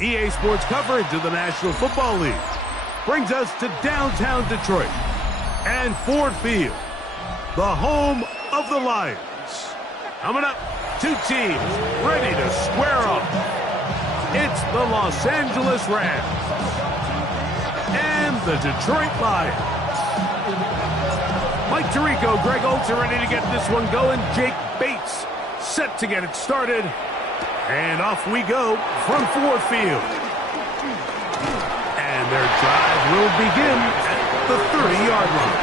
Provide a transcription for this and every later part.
EA Sports coverage of the National Football League brings us to downtown Detroit and Ford Field, the home of the Lions. Coming up, two teams ready to square off. It's the Los Angeles Rams and the Detroit Lions. Mike Tirico, Greg Olsen ready to get this one going. Jake Bates set to get it started. And off we go from Ford Field. And their drive will begin at the 30-yard line.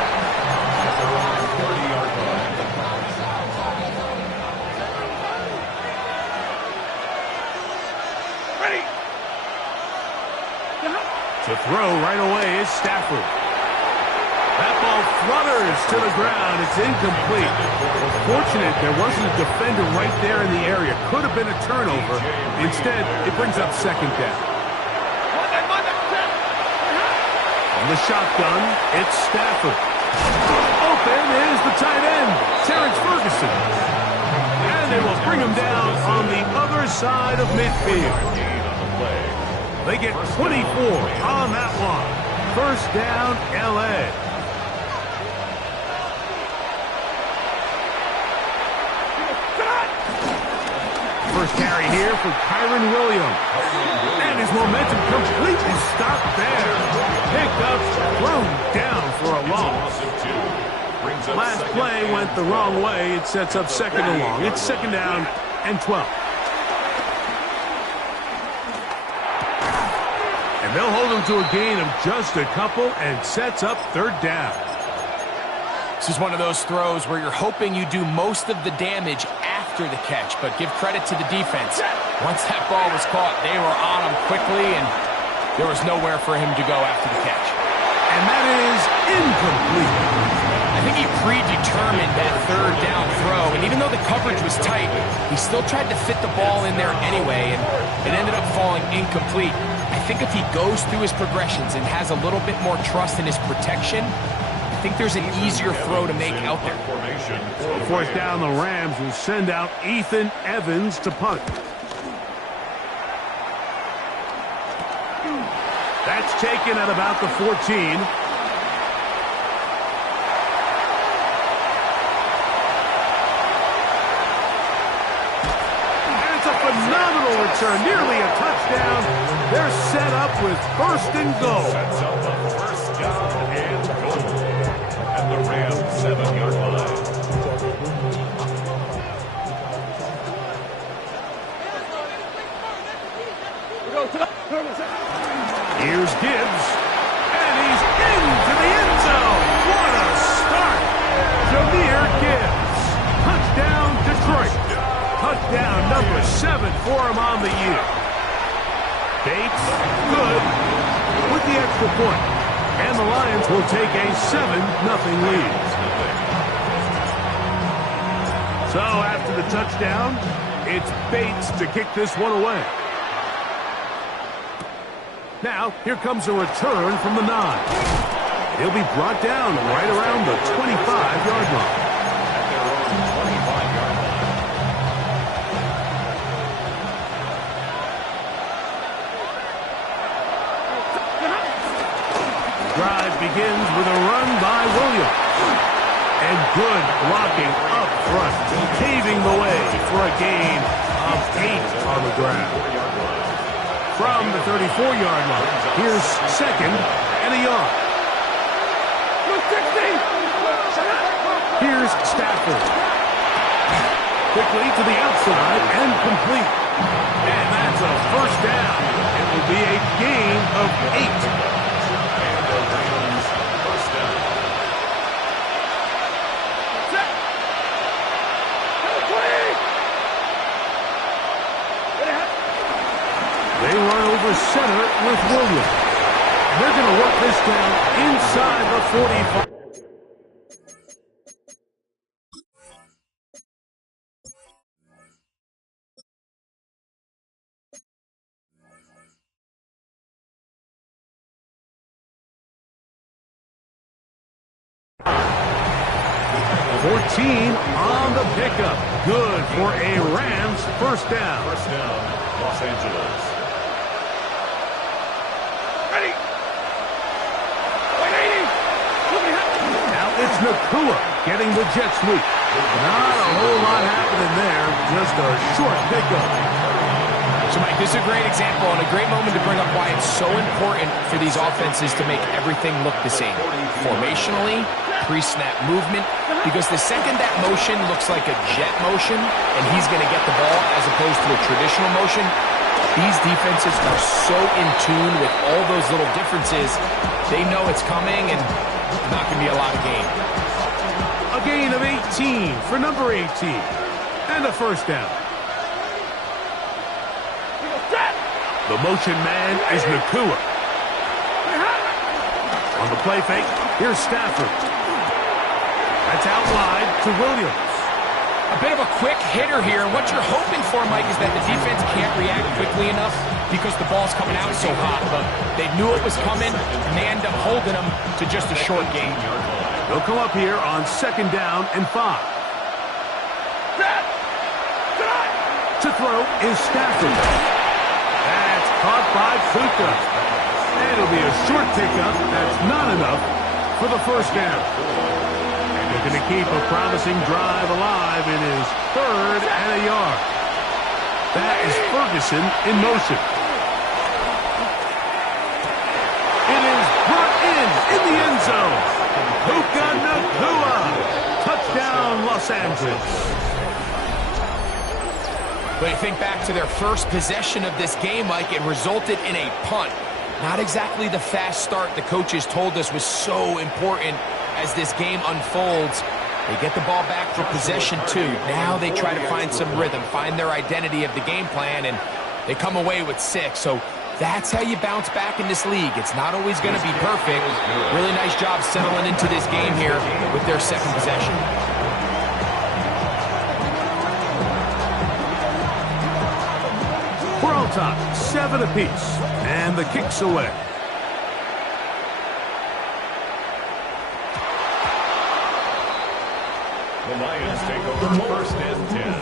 Ready. To throw right away is Stafford. That ball flutters to the ground. It's incomplete. Fortunate there wasn't a defender right there in the area. Could have been a turnover. Instead, it brings up second down. From the shotgun, it's Stafford. Open is the tight end, Terrence Ferguson. And they will bring him down on the other side of midfield. They get 24 on that one. First down, L.A. First carry here for Kyren Williams. And his momentum completely stopped there. Picked up, thrown down for a loss. Last play went the wrong way. It sets up second and long. It's second down and 12. And they'll hold him to a gain of just a couple and sets up third down. This is one of those throws where you're hoping you do most of the damage after the catch, but give credit to the defense. Once that ball was caught, they were on him quickly, and there was nowhere for him to go after the catch. And that is incomplete. I think he predetermined that third down throw, and even though the coverage was tight, he still tried to fit the ball in there anyway, and it ended up falling incomplete. I think if he goes through his progressions and has a little bit more trust in his protection, I think there's an easier throw to make out there. Fourth down, the Rams will send out Ethan Evans to punt. That's taken at about the 14. And it's a phenomenal return, nearly a touchdown. They're set up with first and goal. Sets up a first down and goal. And the Rams 7-yard line. Here's Gibbs, and he's into the end zone. What a start. Jahmyr Gibbs. Touchdown, Detroit. Touchdown number 7 for him on the year. Bates, good, with the extra point. And the Lions will take a 7-0 lead. So after the touchdown, it's Bates to kick this one away. Now, here comes a return from the 9. He'll be brought down right around the 25-yard line. Drive begins with a run by Williams. And good blocking up front, paving the way for a gain of 8 on the ground. From the 34-yard line, here's second and a yard. Here's Stafford. Quickly to the outside and complete. And that's a first down. It will be a gain of 8. They run over center with Williams. They're going to work this down inside the 45. 14 on the pickup. Good for a Rams first down. First down, Los Angeles. Ready. Now it's Nacua getting the jet sweep. Not a whole lot happening there. Just a short pickup. So, Mike, this is a great example and a great moment to bring up why it's so important for these offenses to make everything look the same. Formationally, pre-snap movement, because the second that motion looks like a jet motion and he's going to get the ball as opposed to a traditional motion, these defenses are so in tune with all those little differences, they know it's coming and not going to be a lot of gain. A gain of 18 for number 18. And a first down. The motion man is Nacua. On the play fake, here's Stafford. That's out wide to Williams. A bit of a quick hitter here. What you're hoping for, Mike, is that the defense can't react quickly enough because the ball's coming out so hot. But they knew it was coming, and they end up holding them to just a short gain. They'll come up here on second down and 5. To throw is Stafford. That's caught by Puka. And it'll be a short pickup. That's not enough for the first down. Looking to keep a promising drive alive in his 3rd and a yard. That is Ferguson in motion. It is brought in the end zone. Puka Nacua. Touchdown, Los Angeles. But you think back to their first possession of this game, Mike, it resulted in a punt. Not exactly the fast start the coaches told us was so important as this game unfolds. They get the ball back for possession 2. Now they try to find some rhythm, find their identity of the game plan, and they come away with 6. So that's how you bounce back in this league. It's not always going to be perfect. Really nice job settling into this game here with their second possession. We're on top, 7 apiece, and the kick's away. The Lions take over first and 10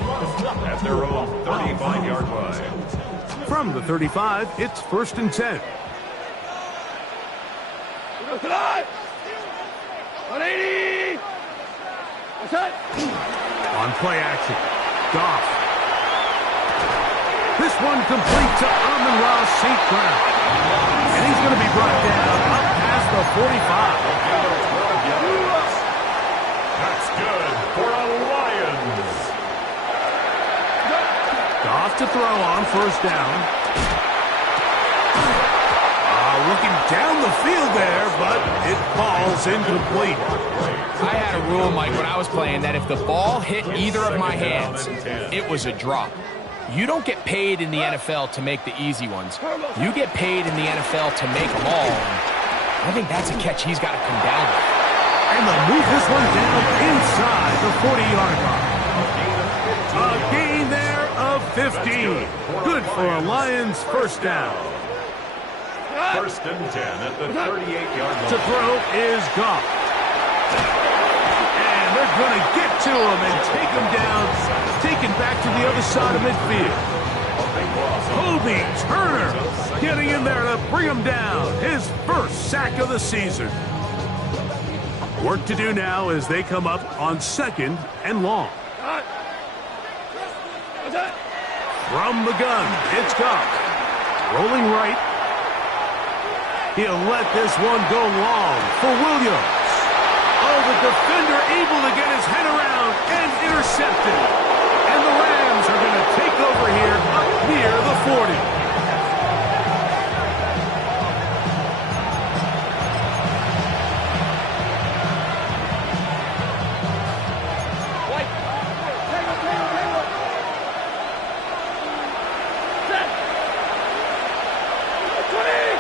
at their own 35-yard line. From the 35, it's 1st and 10. 180. On play action, Goff. This one complete to Amon-Ra St. Brown. And he's going to be brought down up past the 45. That's good for a Lions. Goff to throw on first down. Looking down the field there, but it falls incomplete. I had a rule, Mike, when I was playing that if the ball hit either of my hands, it was a drop. You don't get paid in the NFL to make the easy ones. You get paid in the NFL to make them all. I think that's a catch he's got to come down with. And they'll move this one down inside the 40-yard line. A gain there of 15. Good for a Lions first down. 1st and 10 at the 38-yard line. To throw is Goff. And they're going to get to him and take him down, taken back to the other side of midfield. Kobe Turner getting in there to bring him down. His first sack of the season. Work to do now as they come up on 2nd and long. From the gun, it's Goff. Rolling right. He'll let this one go long for Williams. Oh, the defender able to get his head around and intercepted. And the Rams are going to take over here up near the 40.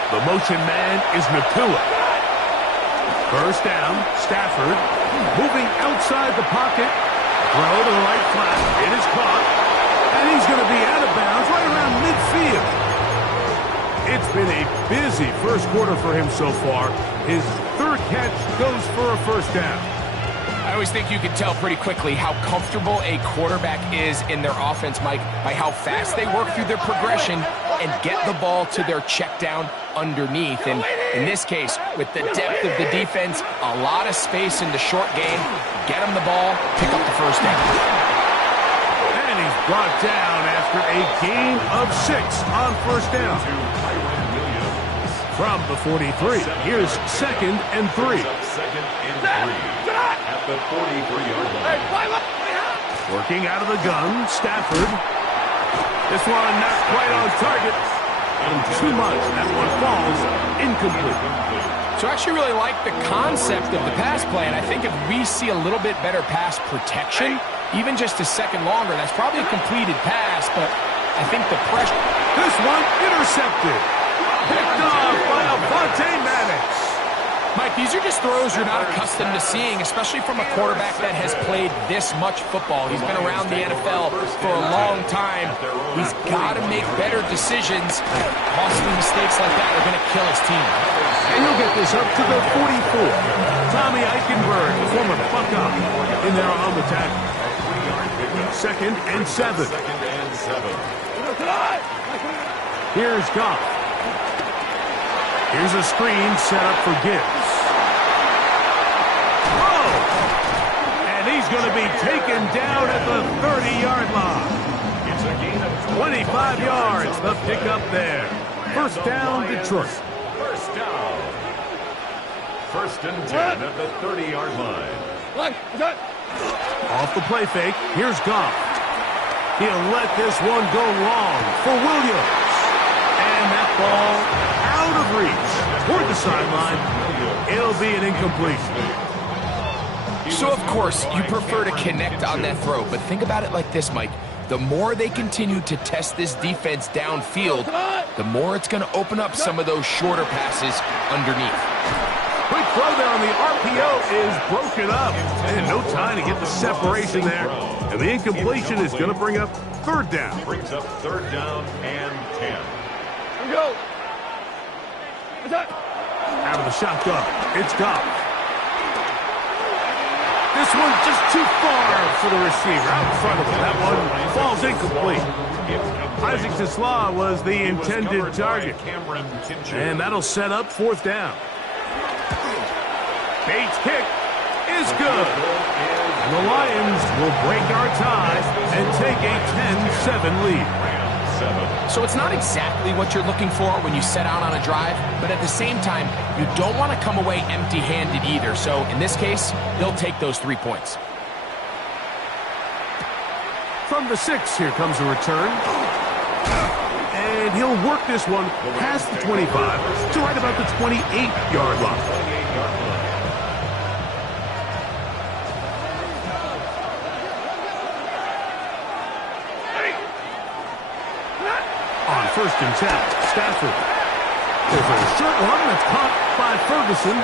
The motion man is Nacua. First down, Stafford moving outside the pocket. Throw to the right flat. It is caught. And he's going to be out of bounds right around midfield. It's been a busy first quarter for him so far. His 3rd catch goes for a first down. I always think you can tell pretty quickly how comfortable a quarterback is in their offense, Mike, by how fast they work through their progression and get the ball to their check down underneath. And in this case, with the depth of the defense, a lot of space in the short game, get them the ball, pick up the first down. And he's brought down after a gain of 6 on first down. From the 43, here's 2nd and 3. Second and 3 at the 43-yard line. Working out of the gun, Stafford. This one not quite on target. And too much. That one falls incomplete. So I actually really like the concept of the pass play, and I think if we see a little bit better pass protection, even just a second longer, that's probably a completed pass, but I think the pressure... This one intercepted. Picked off by Avonte Maddox. Mike, these are just throws you're not accustomed to seeing, especially from a quarterback that has played this much football. He's been around the NFL for a long time. He's got to make better decisions. Costly mistakes like that are going to kill his team. And he'll get this up to the 44. Tommy Eichenberg, former Buckeye, in there on the tackle. 2nd and 7. Here's Goff. Here's a screen set up for Gibbs. Oh! And he's going to be taken down at the 30-yard line. It's a gain of 25 yards, the pickup there. First down, Detroit. First down. 1st and 10 at the 30-yard line. Off the play fake, here's Goff. He'll let this one go long for Williams. And that ball out of reach toward the sideline. It'll be an incompletion. So, of course, you prefer to connect on that throw, but think about it like this, Mike. The more they continue to test this defense downfield, the more it's going to open up some of those shorter passes underneath. Quick throw there on the RPO is broken up. And no time to get the separation there. And the incompletion is going to bring up 3rd down. Brings up 3rd down and 10. Go. Out of the shotgun, it's Goff. This one's just too far for the receiver. Out in front of him. That one falls incomplete. Isaac Tesla was the intended target. And that'll set up 4th down. Bates' kick is good. And the Lions will break our tie and take a 10-7 lead. So it's not exactly what you're looking for when you set out on a drive, but at the same time, you don't want to come away empty-handed either. So in this case, they'll take those 3 points. From the 6, here comes a return. And he'll work this one past the 25 to right about the 28-yard line. On 1st and 10, Stafford. There's a short one that's caught by Ferguson.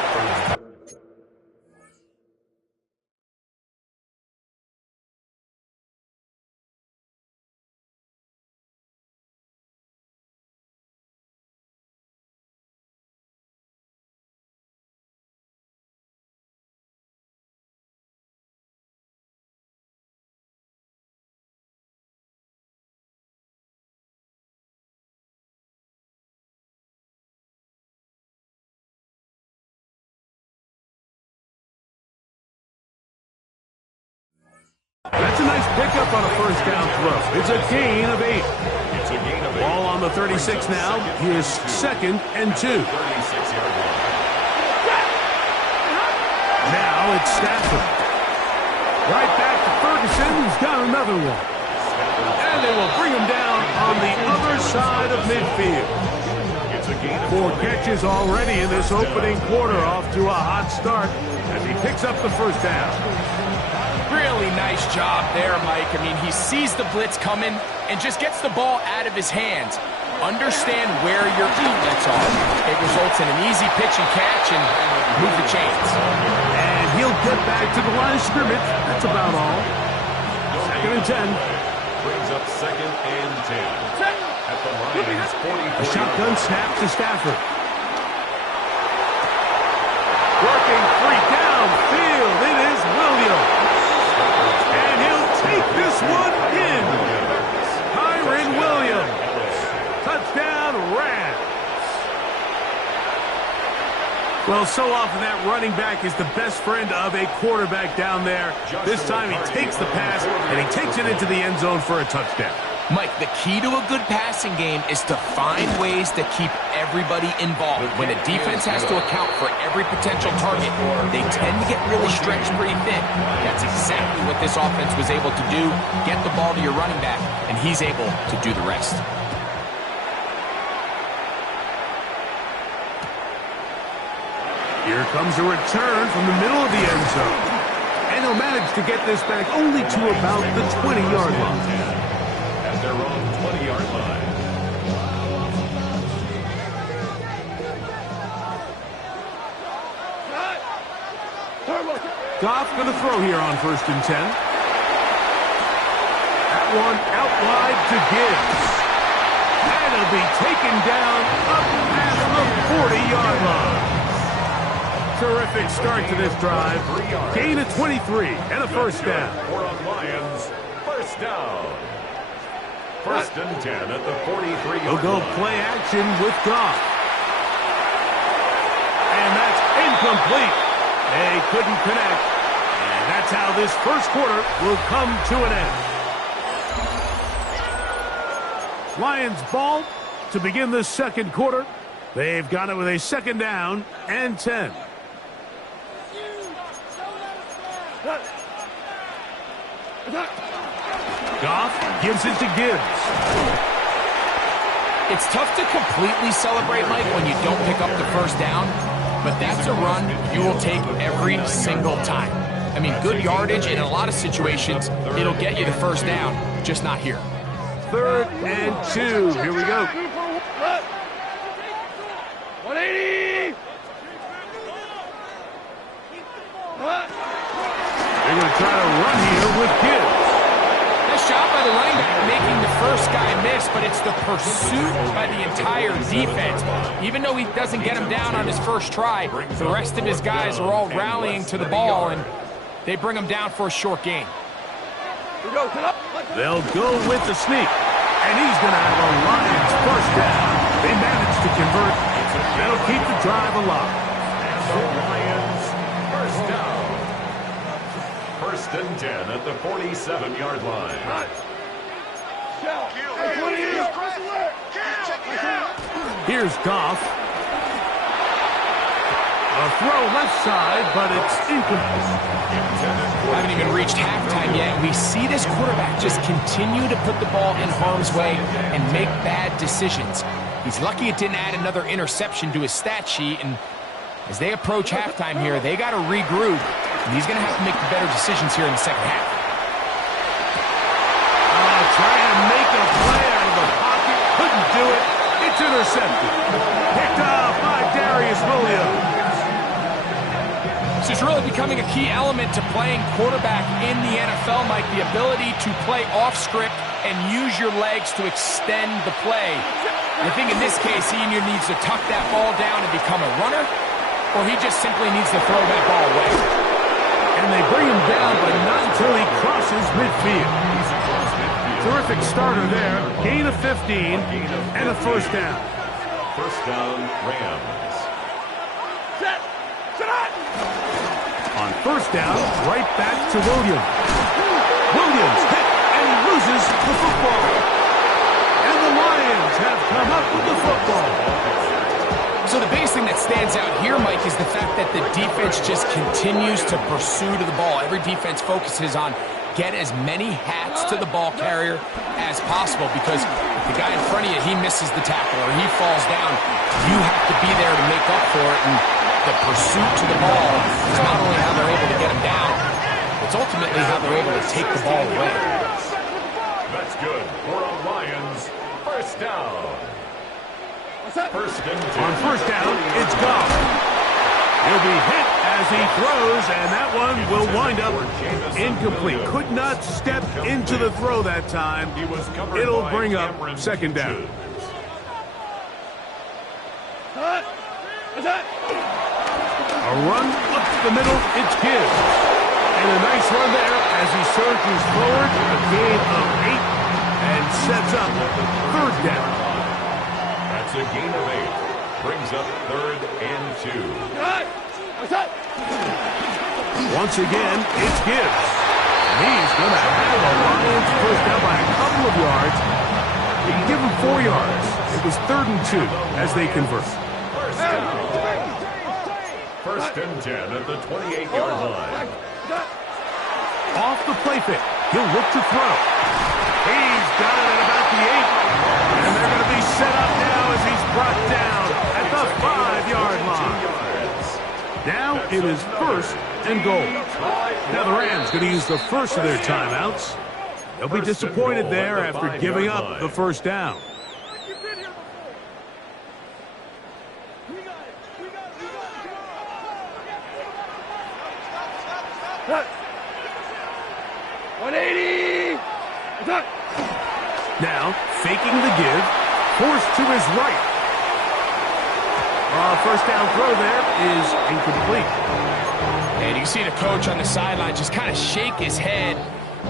That's a nice pickup on a 1st down throw. It's a gain of 8. Ball on the 36 now. Here's 2nd and 2. Now it's Stafford. Right back to Ferguson, who's got another one. And they will bring him down on the other side of midfield. 4 catches already in this opening quarter, off to a hot start as he picks up the 1st down. Really nice job there, Mike. I mean, he sees the blitz coming and just gets the ball out of his hands. Understand where your outlets are. It results in an easy pitch and catch and move the chains. And he'll get back to the line of scrimmage. That's about all. 2nd and 10. Brings up 2nd and 10. At the Lions' 44. A shotgun snap to Stafford. Working free downfield. It is Williams. Well, so often that running back is the best friend of a quarterback down there. This time he takes the pass, and he takes it into the end zone for a touchdown. Mike, the key to a good passing game is to find ways to keep everybody involved. When a defense has to account for every potential target, they tend to get really stretched pretty thin. That's exactly what this offense was able to do. Get the ball to your running back, and he's able to do the rest. Here comes a return from the middle of the end zone. And he'll manage to get this back only to about the 20-yard line. At their own 20-yard line. Goff going to throw here on 1st and 10. That one out wide to Gibbs. And it'll be taken down up past the 40-yard line. Terrific start to this drive. Gain of 23 and a first down. For the Lions, first down. 1st and 10 at the 43-yard line. He'll go play action with Goff. And that's incomplete. They couldn't connect. And that's how this first quarter will come to an end. Lions ball to begin the second quarter. They've got it with a 2nd down and 10. Goff gives it to Gibbs. It's tough to completely celebrate, Mike, when you don't pick up the first down, but that's a run you will take every single time. I mean, good yardage, and in a lot of situations, it'll get you the first down, just not here. 3rd and 2. Here we go. 180! They're going to try to run here with Gibbs. Nice job by the running back making the first guy miss, but it's the pursuit by the entire defense. Even though he doesn't get him down on his first try, the rest of his guys are all rallying to the ball, and they bring him down for a short gain. They'll go with the sneak, and he's going to have a Lions first down. They managed to convert. They'll keep the drive alive. And the Lions, first down. 1st and 10 at the 47-yard line. Here's Goff. A throw left side, but it's incomplete. Haven't even reached halftime yet. We see this quarterback just continue to put the ball in harm's way and make bad decisions. He's lucky it didn't add another interception to his stat sheet, and as they approach halftime here, they got to regroup, and he's going to have to make the better decisions here in the second half. Trying to make a play out of the pocket. Couldn't do it. It's intercepted. Picked up by Darius Williams. This is really becoming a key element to playing quarterback in the NFL, Mike, the ability to play off script and use your legs to extend the play. I think in this case, he either needs to tuck that ball down and become a runner, or he just simply needs to throw that ball away. And they bring him down, but not until he crosses midfield. Terrific starter there. Gain of 15 and a first down. First down, Rams. On first down, right back to Williams. Williams hit, and he loses the football. And the Lions have come up with the football. So the biggest thing that stands out here, Mike, is the fact that the defense just continues to pursue to the ball. Every defense focuses on get as many hats to the ball carrier as possible, because if the guy in front of you, he misses the tackle or he falls down, you have to be there to make up for it. And the pursuit to the ball is not only how they're able to get him down, it's ultimately how they're able to take the ball away. That's good for a Lions first down. First and 10. On first down, it's Goff. He'll be hit as he throws, and that one will wind up incomplete. Could not step into the throw that time. It'll bring up second down. A run up the middle, it's Gibbs. And a nice run there as he surges forward, a gain of 8, and sets up third down. That's a gain of 8. brings up 3rd and 2. Once again, it's Gibbs. And he's going to have the Lions first down by a couple of yards. You can give him 4 yards. It was 3rd and 2 as they convert. First and 10 at the 28-yard line. Off the play fake. He'll look to throw. He's got it at about the 8. And they're going to be set up now as he's brought down at the 5-yard line. Now it is 1st and goal. Now the Rams going to use the first of their timeouts. They'll be disappointed there after giving up the first down. Now, faking the give, forced to his right. First down throw there is incomplete. And you see the coach on the sideline just kind of shake his head.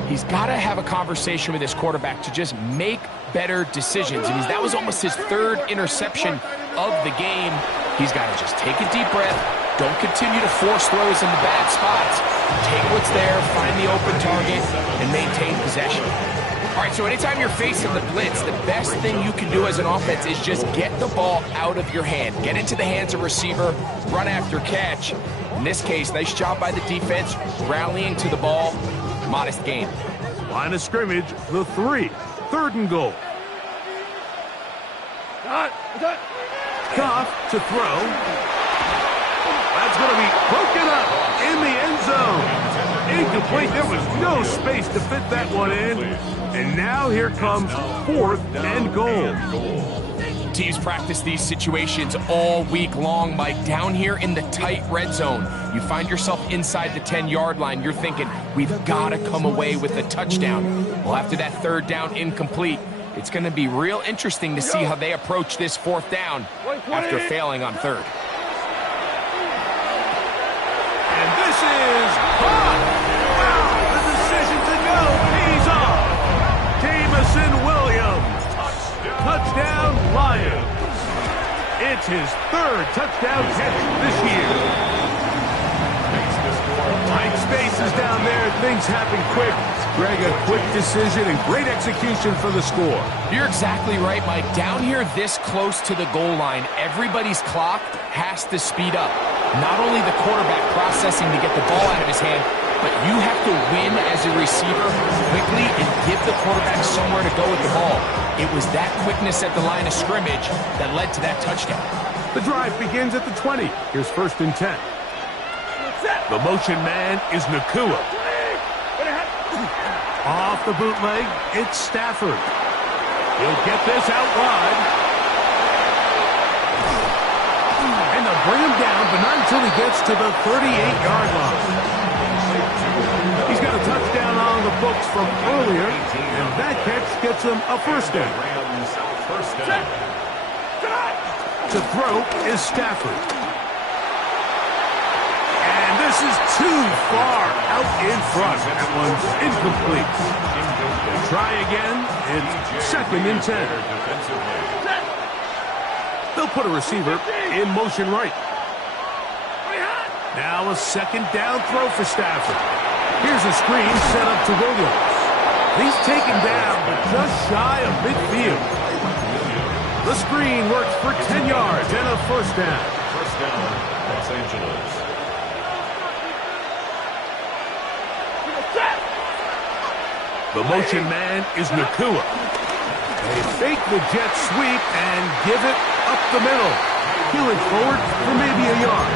He's got to have a conversation with his quarterback to just make better decisions. I mean, that was almost his 3rd interception of the game. He's got to just take a deep breath. Don't continue to force throws in the bad spots. Take what's there, find the open target, and maintain possession. All right, so anytime you're facing the blitz, the best thing you can do as an offense is just get the ball out of your hand. Get into the hands of receiver, run after catch. In this case, nice job by the defense, rallying to the ball. Modest gain. Line of scrimmage, the 3. 3rd and goal. Goff to throw. That's going to be broken up in the end zone. Incomplete. There was no space to fit that one in. And now here comes 4th and goal. Teams practice these situations all week long, Mike. Down here in the tight red zone, you find yourself inside the 10-yard line. You're thinking, we've got to come away with a touchdown. Well, after that 3rd down incomplete, it's going to be real interesting to see how they approach this 4th down after failing on 3rd. And this is hot. Wow, the decision to go pays off. Jameson Williams. Touchdown, Lions. It's his 3rd touchdown catch this year. Tight spaces down there. Things happen quick. Greg, a quick decision and great execution for the score. You're exactly right, Mike. Down here this close to the goal line, everybody's clock has to speed up. Not only the quarterback processing to get the ball out of his hand, but you have to win as a receiver quickly and give the quarterback somewhere to go with the ball. It was that quickness at the line of scrimmage that led to that touchdown. The drive begins at the 20. Here's 1st and 10. The motion man is Nakua. Off the bootleg, it's Stafford. He'll get this out wide. And they'll bring him down, but not until he gets to the 38-yard line. He's got a touchdown on the books from earlier, and that catch gets him a 1st down. To throw is Stafford. And this is too far out in front. That one's incomplete. Try again. It's 2nd and 10. They'll put a receiver in motion right. Now a 2nd down throw for Stafford. Here's a screen set up to Williams. He's taken down, but just shy of midfield. The screen works for 10 yards and a 1st down. 1st down, Los Angeles. The motion man is Nakua. They fake the jet sweep and give it up the middle. Peeling forward for maybe a yard.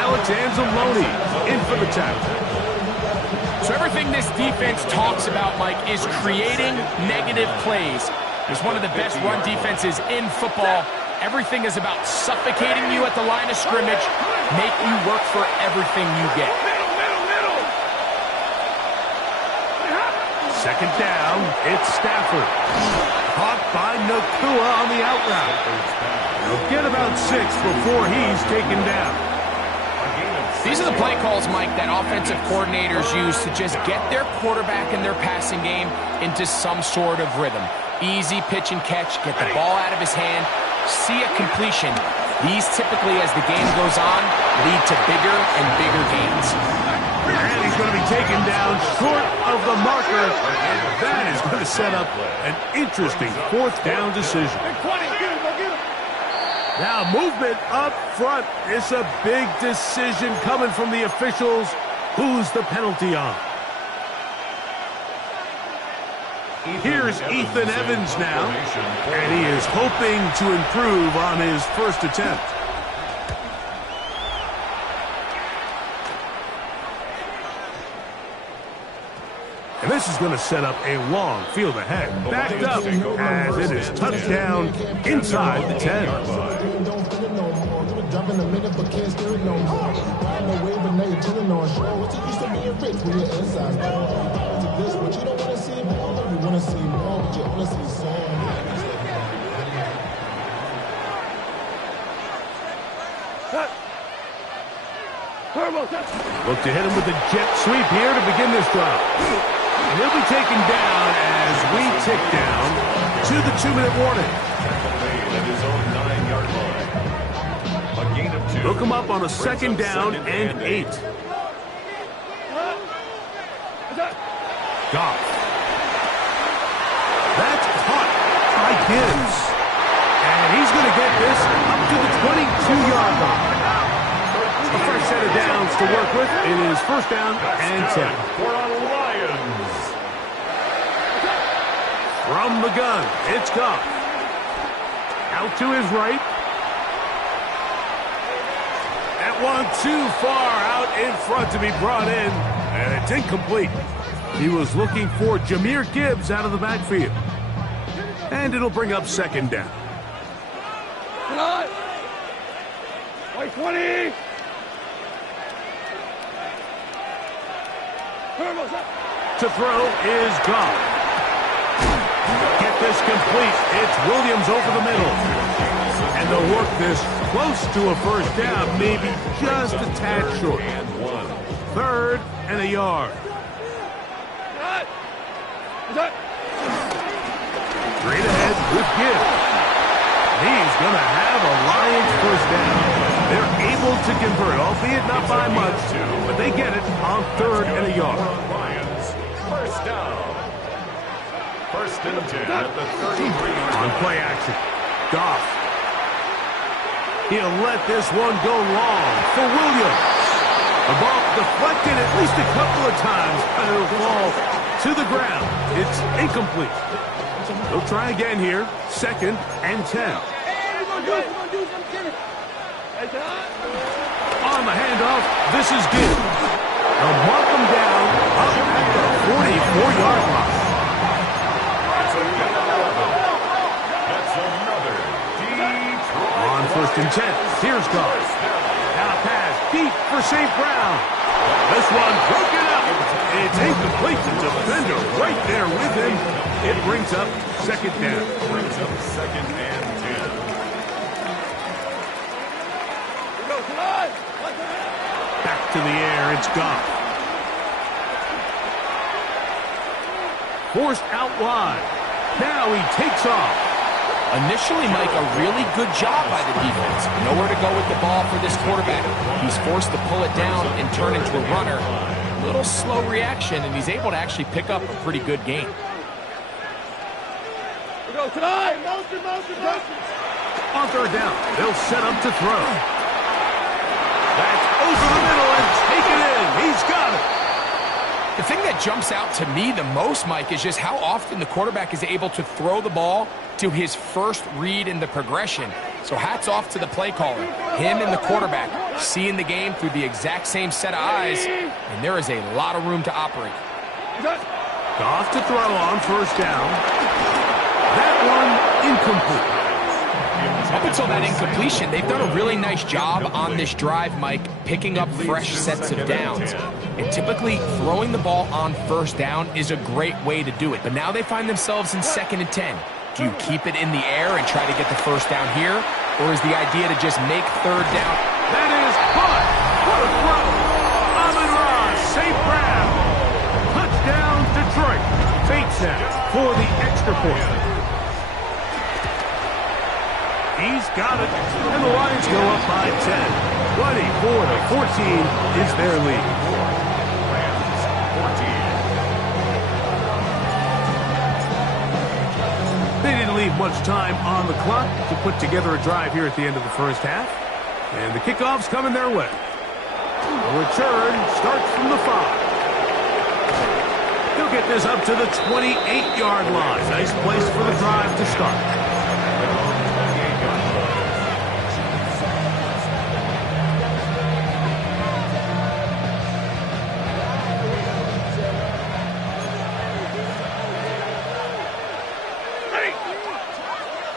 Alex Anzalone in for the tackle. So everything this defense talks about, Mike, is creating negative plays. It's one of the best run defenses in football. Everything is about suffocating you at the line of scrimmage, make you work for everything you get. 2nd down, it's Stafford. Caught by Nakua on the out route. He'll get about 6 before he's taken down. These are the play calls, Mike, that offensive coordinators use to just get their quarterback and their passing game into some sort of rhythm. Easy pitch and catch, get the ball out of his hand, see a completion, These typically, as the game goes on, lead to bigger and bigger gains. And he's going to be taken down short of the marker. And that is going to set up an interesting fourth down decision. Now movement up front. It's a big decision coming from the officials. Who's the penalty on? Here's Ethan Evans now, and he is hoping to improve on his first attempt. And this is going to set up a long field ahead. Backed up as it is touchdown inside the 10. Look to hit him with a jet sweep here to begin this drive. And he'll be taken down as we tick down to the 2-minute warning. At his own 9-yard line. A gain of 2. Look him up on a second down and 8. Goff. That's caught by Gibbs. And he's going to get this up to the 22-yard line. A fresh set of downs to work with. It is first down and 10. For our Lions. From the gun, it's Goff. Out to his right. That one too far out in front to be brought in. And it's incomplete. He was looking for Jahmyr Gibbs out of the backfield. And it'll bring up second down. White 20. To throw is Goff. Get this complete. It's Williams over the middle. And they'll work this close to a first down, maybe just a tad short. Third and a yard. Straight ahead with Gibbs. He's going to have a Lions first down. They're able to convert, albeit not by much, but they get it on third and a yard. Lions. First down. First and 10 at the 33-yard line. On play action. Goff. He'll let this one go long for Williams. The ball deflected at least a couple of times, but it'll fall to the ground. It's incomplete. They'll try again here. Second and 10. On the handoff, this is Gibbs. They'll mark him down up at the 44-yard line. It's a good 11. That's another Detroit. On first and 10, here's Goff. Now a pass deep for St. Brown. This one broken up. It's incomplete. The defender right there with him. It brings up second down. Brings up second and 10. Back to the air, it's Goff. Forced out wide. Now he takes off. Initially, Mike, a really good job by the defense. Nowhere to go with the ball for this quarterback. He's forced to pull it down and turn into a runner. A little slow reaction, and he's able to actually pick up a pretty good gain. On third down, they'll set up to throw. That's over the middle and taken in. He's got it. The thing that jumps out to me the most, Mike, is just how often the quarterback is able to throw the ball to his first read in the progression. So hats off to the play caller. Him and the quarterback seeing the game through the exact same set of eyes, and there is a lot of room to operate. Goff to throw on first down. That one incomplete. Up until that incompletion, they've done a really nice job on this drive, Mike, picking up fresh sets of downs. And typically, throwing the ball on first down is a great way to do it. But now they find themselves in second and 10. Do you keep it in the air and try to get the first down here? Or is the idea to just make third down? That is caught. What a throw. Amon-Ra St. Brown. Touchdown, Detroit. Bates now for the extra point. He's he's got it. And the Lions go up by 10. 24-14 is their lead. Rams 14. They didn't leave much time on the clock to put together a drive here at the end of the first half. And the kickoff's coming their way. The return starts from the 5. He'll get this up to the 28-yard line. Nice place for the drive to start.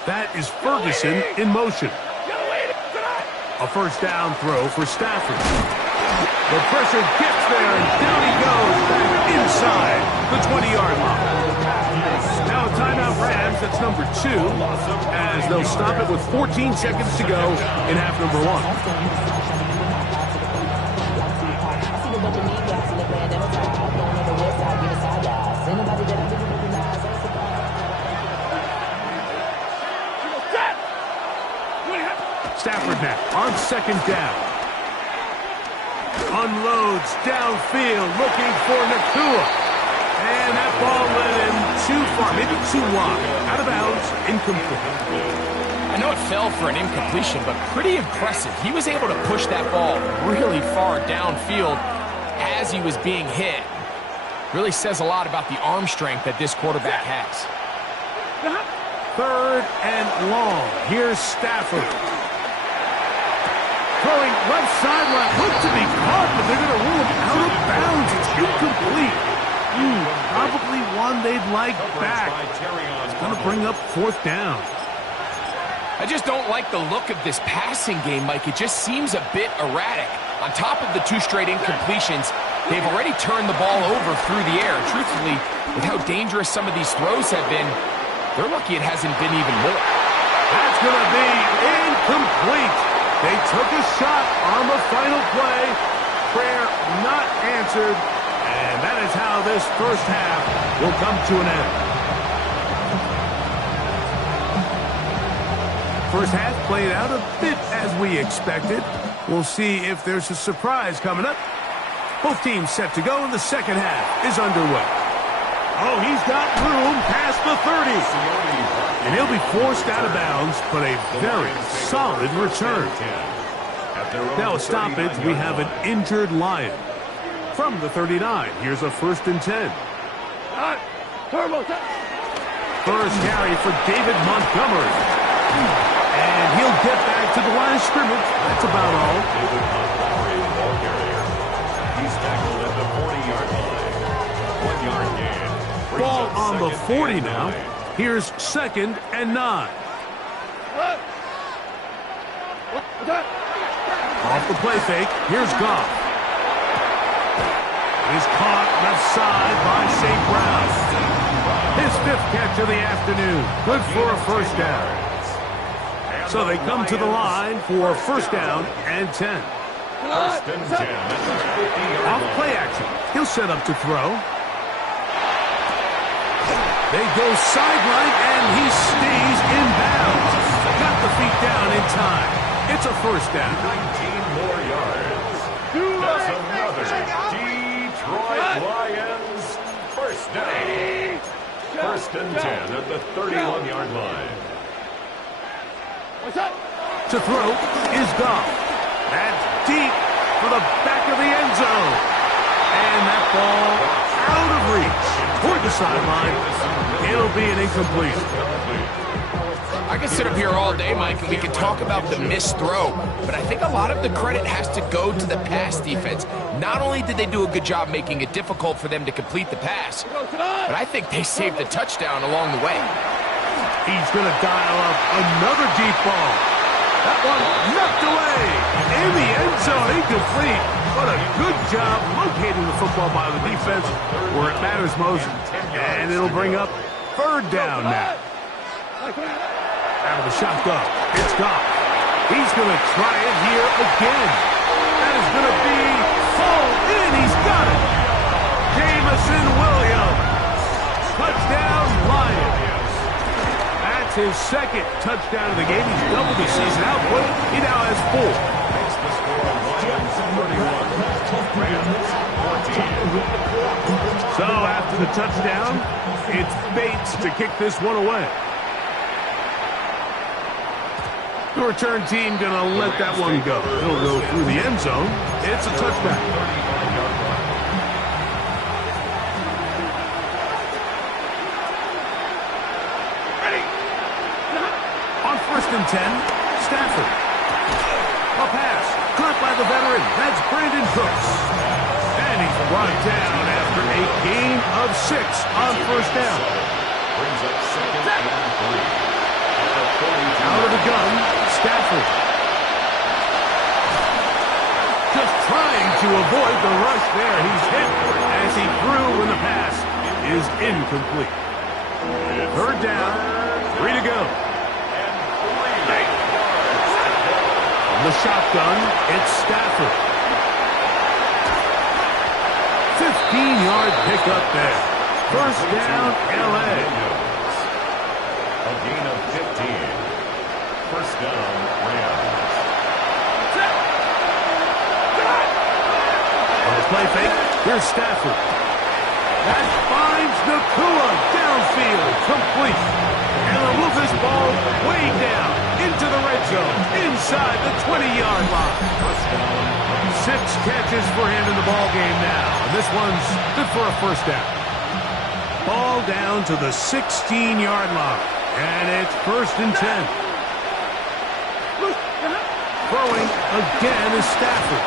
That is Ferguson in motion. A first down throw for Stafford. The pressure gets there, and down he goes back inside the 20-yard line. Now a timeout Rams, that's number 2, as they'll stop it with 14 seconds to go in half number 1. Stafford now on second down. Unloads downfield, looking for Nacua. And that ball went in too far, maybe too wide. Out of bounds, incomplete. I know it fell for an incompletion, but pretty impressive. He was able to push that ball really far downfield as he was being hit. Really says a lot about the arm strength that this quarterback has. Third and long. Here's Stafford. Throwing left sideline. Looked to be caught, but they're going to rule him out of bounds. It's incomplete. Probably one they'd like back. It's going to bring up fourth down. I just don't like the look of this passing game, Mike. It just seems a bit erratic. On top of the 2 straight incompletions, they've already turned the ball over through the air. Truthfully, with how dangerous some of these throws have been, they're lucky it hasn't been even more. That's going to be incomplete. They took a shot on the final play. Prayer not answered. And that is how this first half will come to an end. First half played out a bit as we expected. We'll see if there's a surprise coming up. Both teams set to go, and the second half is underway. Oh, he's got room past the 30. And he'll be forced out of bounds, but a very solid return. Now a stoppage, we have an injured Lion. From the 39, here's a 1st and 10. First carry for David Montgomery. And he'll get back to the line of scrimmage. That's about all. David Montgomery, the ball carrier. He's tackled at the 40-yard line. 1-yard gain. Ball on the 40 now. Here's 2nd and 9. Off the play fake. Here's Goff. He's caught left side by St. Brown. His 5th catch of the afternoon. Good for a first down. So they come to the line for a first down and 10. First and 10 at the 50-yard Off line. play action. He'll set up to throw. They go sideline, and he stays in bounds. Got the feet down in time. It's a first down. 19 more yards. That's another Detroit Lions first down. First and 10 at the 31-yard line. To throw is Goff. That's deep for the back of the end zone. And that ball out of reach toward the sideline. It'll be an incomplete. I can sit up here all day, Mike, and we can talk about the missed throw, but I think a lot of the credit has to go to the pass defense. Not only did they do a good job making it difficult for them to complete the pass, but I think they saved the touchdown along the way. He's going to dial up another deep ball. That one knocked away in the end zone, incomplete. What a good job locating the football by the defense where it matters most. And it'll bring up 3rd down now. Out of the shotgun, it's Goff. He's going to try it here again. That is going to be full in. He's got it. Jameson Williams. Touchdown Lions. That's That's his second touchdown of the game. He's doubled his season output. He now has 4. Makes the score Lions 31, Rams 14. So after the touchdown, it's Bates to kick this one away. The return team going to let that one go. It'll go through the end zone. It's a touchback. 35-yard line. On 1st and 10, Stafford. A pass, caught by the veteran. That's Brandon Cooks. And he's brought down after a gain of 6 on 1st down. Brings up 2nd and 3. Out of the gun, Stafford. Just trying to avoid the rush there. He's hit as he threw when the pass is incomplete. 3rd down, 3 to go. From the shotgun, it's Stafford. 15-yard pickup there. 1st down, L.A. A gain of 15. 1st down, Rams. On the play fake, here's Stafford. That finds Nakua downfield, complete. And they'll move this ball way down into the red zone, inside the 20-yard line. 6 catches for him in the ball game now. And this one's good for a 1st down. Ball down to the 16-yard line. And it's 1st and 10. Throwing again is Stafford.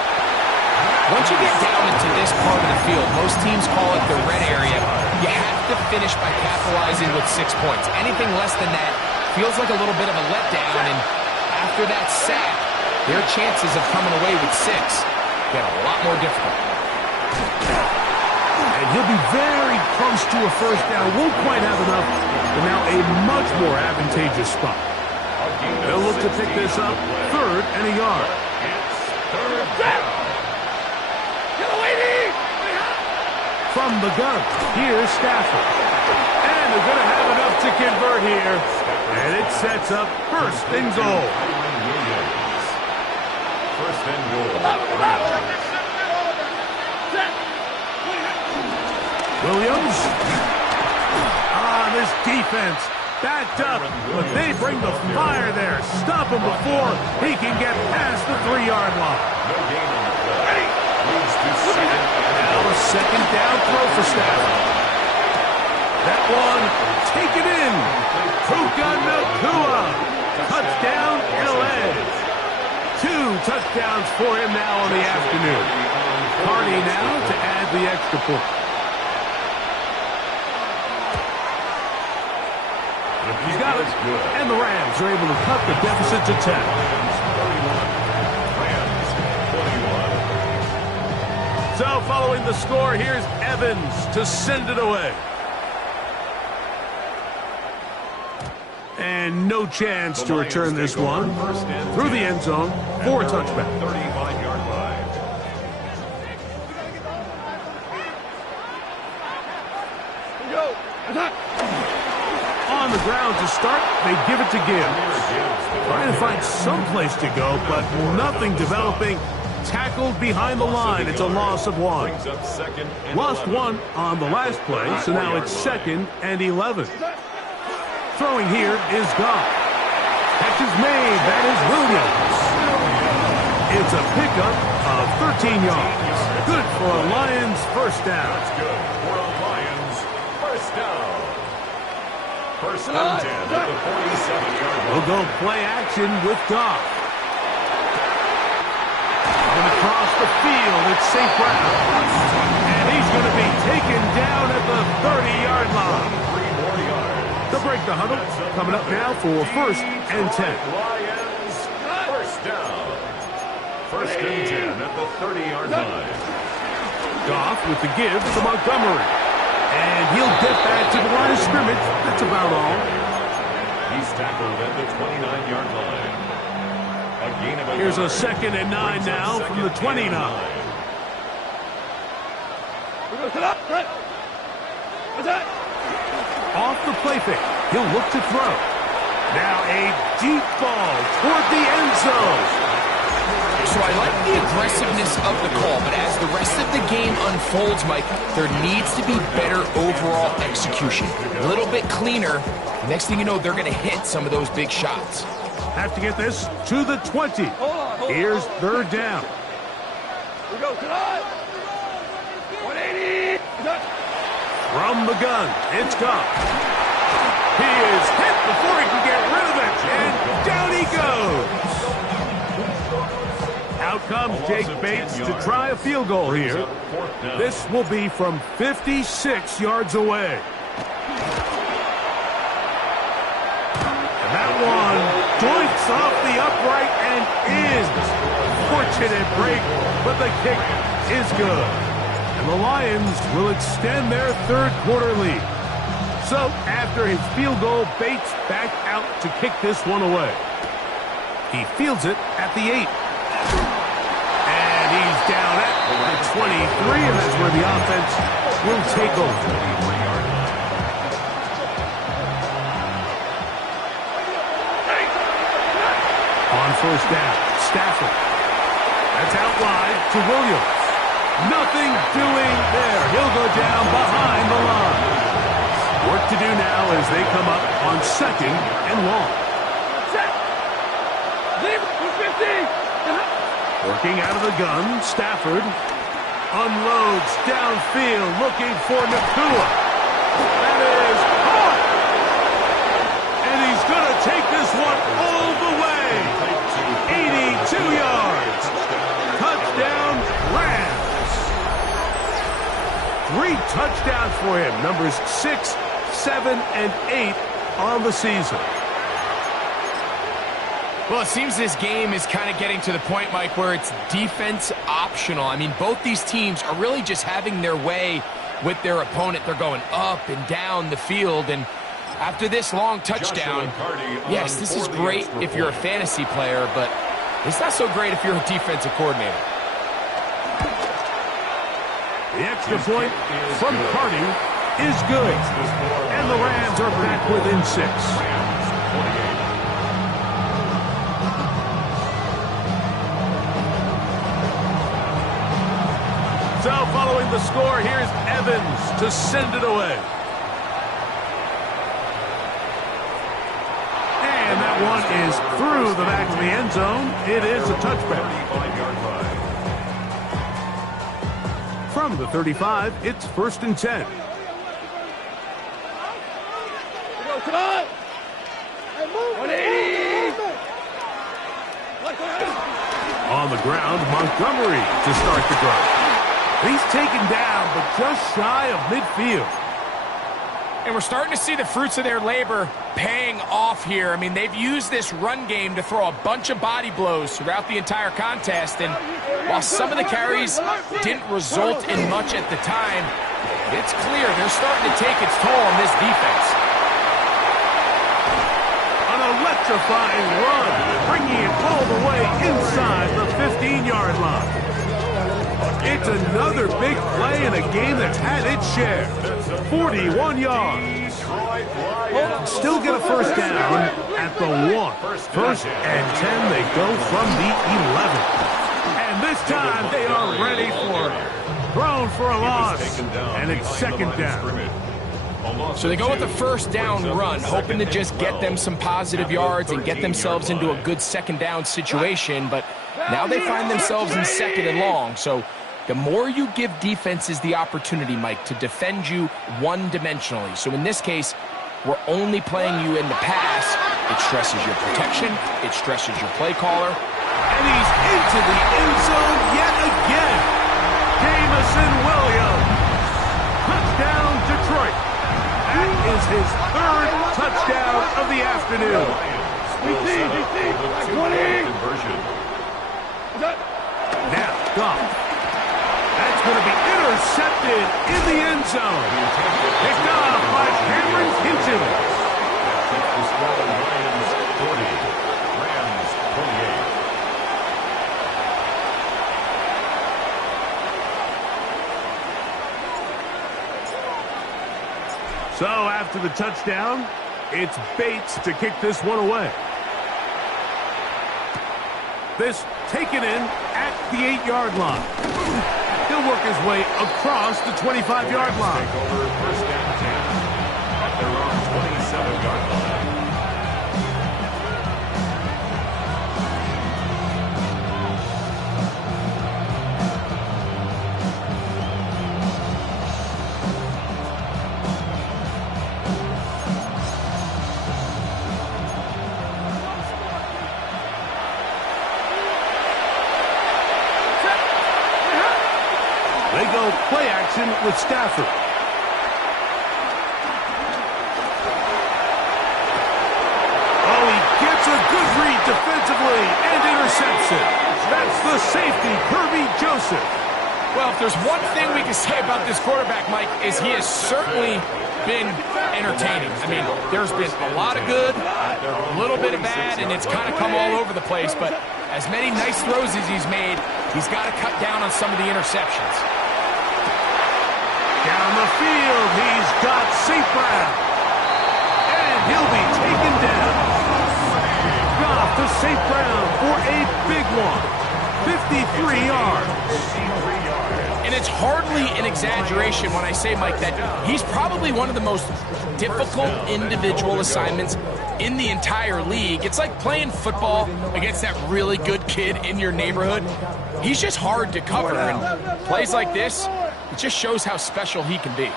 Once you get down into this part of the field, most teams call it the red area. You have to finish by capitalizing with 6 points. Anything less than that feels like a little bit of a letdown. And after that sack, their chances of coming away with 6 get a lot more difficult. And he'll be very close to a 1st down. Won't quite have enough, but now a much more advantageous spot. They'll look to pick this up 3rd and a yard. From the gun, here's Stafford. And they're going to have enough to convert here. And it sets up 1st and goal. 1st and goal. Williams. This defense backed up, but they bring the fire there. Stop him before he can get past the 3-yard line. No gain on the play. Leads to 2nd. Now a 2nd down throw for Stafford. That one taken in. Puka Nakua. Touchdown, L.A. 2 touchdowns for him now on the afternoon. Carney now to add the extra point. He's got it, and the Rams are able to cut the deficit to 10. Rams 21. So following the score, here's Evans to send it away. And no chance to return this one through the end zone for a touchback. 35-yard line. Go. Attack. On the ground to start, they give it to Gibbs. Trying to find some place to go, but nothing developing. Tackled behind the line. It's a loss of 1. Lost 1 on the last play, so now it's 2nd and 11. Throwing here is Goff. Catch is made. That is Williams. It's a pickup of 13 yards. Good for a Lions 1st down. That's good for a Lions 1st down. 1st and 10 at the 47-yard line. We'll go play action with Goff. And across the field, it's St. Brown. And he's going to be taken down at the 30-yard line. 3 more yards. They'll break the huddle. Coming up now for 1st and 10. Lions 1st down. 1st and 10 at the 30-yard line. Goff with the give to Montgomery. And he'll get back to the line of scrimmage. That's about all. He's tackled at the 29-yard line. A gain of a Here's a yard. 2nd and 9 now from the 29. Attack. Off the play fake. He'll look to throw. Now a deep ball toward the end zone. So I like the aggressiveness of the call, but as the rest of the game unfolds, Mike, there needs to be better overall execution. A little bit cleaner. Next thing you know, they're going to hit some of those big shots. Have to get this to the 20. Here's third down. We go tonight. 180. From the gun, it's gone. He is hit before he can get rid of it, and down he goes. Out comes Jake Bates to try a field goal here. This will be from 56 yards away. And that one joints off the upright and in. Fortunate break, but the kick is good. And the Lions will extend their third quarter lead. So after his field goal, Bates back out to kick this one away. He fields it at the 8. And he's down at the 23, and that's where the offense will take over. On first down, Stafford. That's out wide to Williams. Nothing doing there. He'll go down behind the line. Work to do now as they come up on second and long. Set. Leave. 250. Working out of the gun, Stafford unloads downfield, looking for Nakua. That is caught. And he's going to take this one all the way. 82 yards. Touchdown, Rams. 3 touchdowns for him. Numbers 6, 7, and 8 on the season. Well, it seems this game is kind of getting to the point, Mike, where it's defense optional. I mean, both these teams are really just having their way with their opponent. They're going up and down the field, and after this long touchdown, yes, this is great if you're a fantasy player, but it's not so great if you're a defensive coordinator. The extra point from Carty is good, and the Rams are back within 6. So following the score, here's Evans to send it away. And that one is through the back of the end zone. It is a touchback. From the 35, it's 1st and 10. Come on. 180. On the ground, Montgomery to start the drive. He's taken down, but just shy of midfield. And we're starting to see the fruits of their labor paying off here. I mean, they've used this run game to throw a bunch of body blows throughout the entire contest. And while some of the carries didn't result in much at the time, it's clear they're starting to take its toll on this defense. An electrifying run, bringing it all the way inside the 15-yard line. It's another big play in a game that's had its share. 41 yards. Still get a first down at the 1. 1st and 10, they go from the 11. And this time they are ready for it. Thrown for a loss. And it's 2nd down. So they go with the first down run, hoping to just get them some positive yards and get themselves into a good 2nd down situation. But now they find themselves in 2nd and long. So the more you give defenses the opportunity, Mike, to defend you one-dimensionally. So in this case, we're only playing you in the pass. It stresses your protection. It stresses your play caller. And he's into the end zone yet again. Jameson Williams. Touchdown, Detroit. That is his 3rd touchdown of the afternoon. Now, Goff. That's going to be intercepted in the end zone. Picked off by Cameron Hinton. Lions 40, Rams 28. So after the touchdown, It's Bates to kick this one away. This taken in at the 8-yard line. He'll work his way across the 25-yard line. Take over first and 10 at their own 27-yard line. They go play action with Stafford. Oh, he gets a good read defensively and intercepts it. That's the safety, Kirby Joseph. Well, if there's one thing we can say about this quarterback, Mike, is he has certainly been entertaining. I mean, there's been a lot of good, a little bit of bad, and it's kind of come all over the place. But as many nice throws as he's made, he's got to cut down on some of the interceptions. Down the field, he's got St. Brown. And he'll be taken down. Goff to St. Brown for a big one. 53 yards. And it's hardly an exaggeration when I say, Mike, that he's probably one of the most difficult individual assignments in the entire league. It's like playing football against that really good kid in your neighborhood. He's just hard to cover, and plays like this, it just shows how special he can be.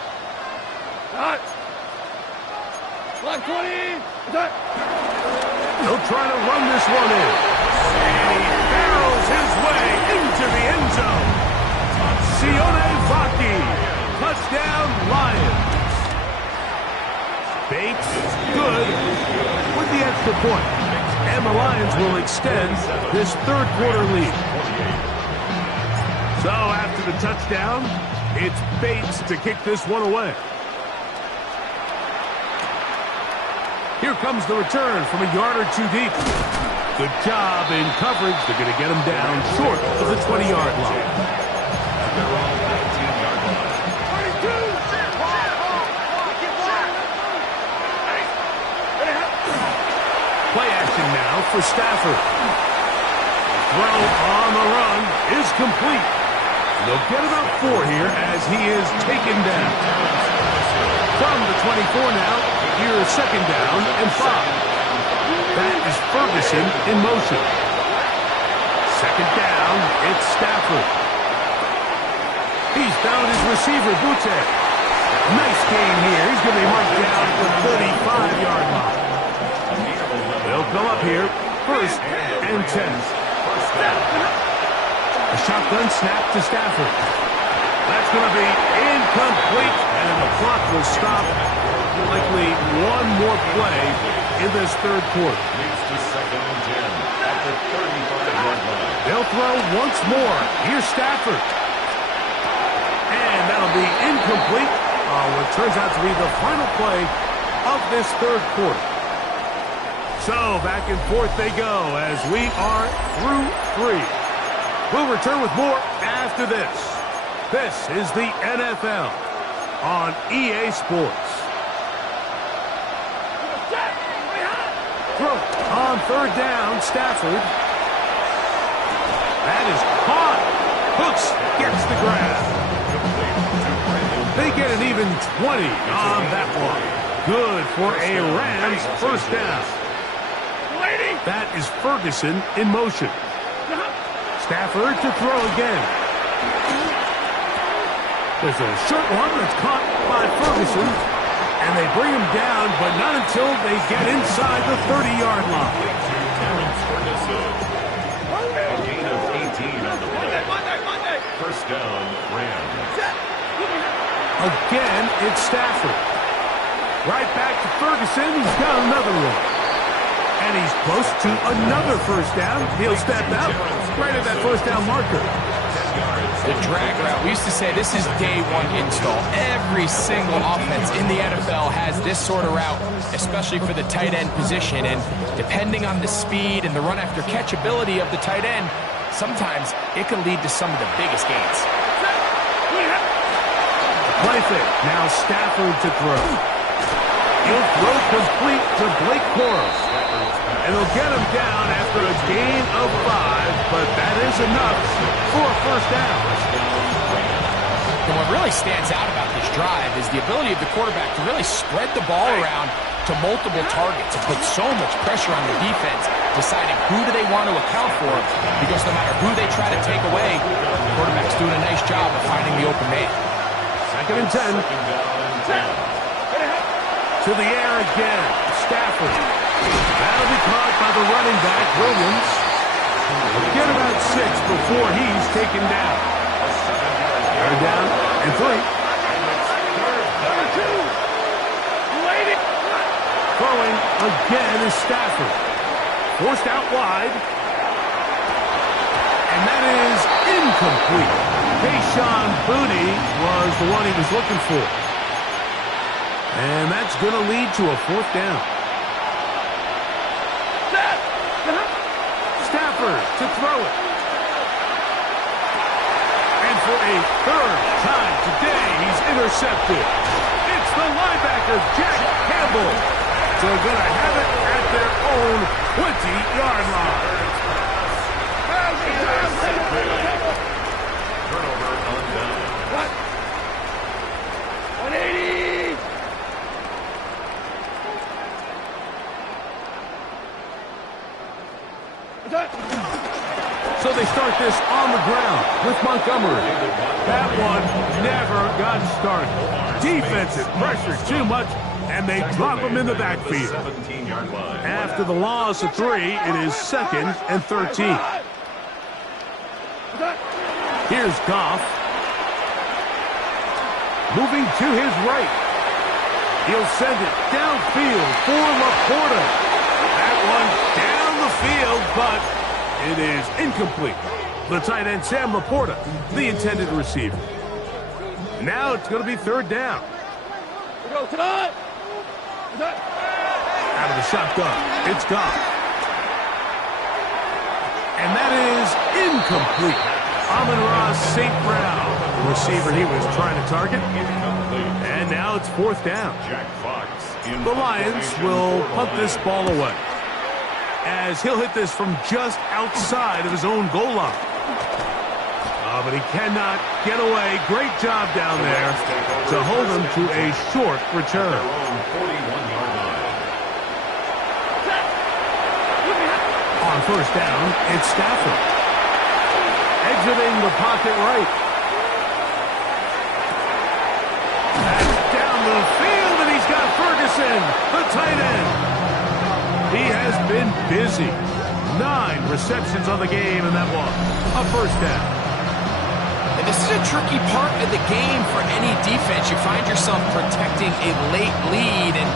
Line 20. He'll try to run this one in. And he barrels his way into the end zone. Sione Vaki. Touchdown, Lions. Bates, good with the extra point. And the Lions will extend this third quarter lead. So after the touchdown, it's Bates to kick this one away. Here comes the return from a yard or two deep. Good job in coverage. They're going to get him down short of the 20-yard line. They're all 19-yard line. Play action now for Stafford. Throw on the run is complete. They'll get about 4 here as he is taken down. From the 24 now, here's second down and 5. That is Ferguson in motion. Second down, it's Stafford. He's found his receiver, Butte. Nice gain here. He's going to be marked down at the 35-yard line. They'll come up here, first and 10. A shotgun snap to Stafford. That's going to be incomplete, and the clock will stop. Likely one more play in this third quarter. Leads to second and 10 at the 35-yard line. They'll throw once more. Here's Stafford. And that'll be incomplete. What turns out to be the final play of this third quarter. So back and forth they go as we are through 3. We'll return with more after this. This is the NFL on EA Sports. Throw on third down, Stafford. That is caught. Hooks gets the grab. They get an even 20 on that one. Good for a Rams first down. That is Ferguson in motion. Stafford to throw again. There's a short one that's caught by Ferguson. And they bring him down, but not until they get inside the 30-yard line. A gain of 18 on the play. First down, Rams. Again, it's Stafford. Right back to Ferguson. He's got another one. And he's close to another first down. He'll step out right at that first down marker. The drag route. We used to say this is day one install. Every single offense in the NFL has this sort of route, especially for the tight end position. And depending on the speed and the run after catch ability of the tight end, sometimes it can lead to some of the biggest gains. Play fake. Now Stafford to throw. He'll throw complete to Blake Corum. And they'll get him down after a gain of 5, but that is enough for a first down. And what really stands out about this drive is the ability of the quarterback to really spread the ball around to multiple targets and put so much pressure on the defense, deciding who do they want to account for, because no matter who they try to take away, the quarterback's doing a nice job of finding the open man. 2nd and 10. To the air again. Stafford. That'll be caught by the running back, Williams. Get about 6 before he's taken down. 3rd down and 3. Throwing again is Stafford. Forced out wide. And that is incomplete. Kayshon Boutte was the one he was looking for. And that's going to lead to a 4th down. Stafford to throw it. And for a 3rd time today, he's intercepted. It's the linebacker, Jack Campbell. So they're going to have it at their own 20-yard line. Turnover on down. 180! So they start this on the ground with Montgomery. That one never got started. Defensive pressure too much, and they drop him in the backfield. 17-yard line. After the loss of 3, it is 2nd and 13. Here's Goff. Moving to his right. He'll send it downfield for Laporta. That one down the field, but it is incomplete. The tight end, Sam Laporta, the intended receiver. Now it's going to be 3rd down. Out of the shotgun, it's Goff. And that is incomplete. Amon-Ra St. Brown, the receiver he was trying to target. And now it's 4th down. Jack Fox. The Lions will punt this ball away, as he'll hit this from just outside of his own goal line. Oh, but he cannot get away. Great job down there to hold him to a short return. 41-yard line. On 1st down, it's Stafford. Exiting the pocket right. That's down the field, and he's got Ferguson, the tight end. He has been busy. 9 receptions on the game, and that one, a 1st down. And this is a tricky part of the game for any defense. You find yourself protecting a late lead, and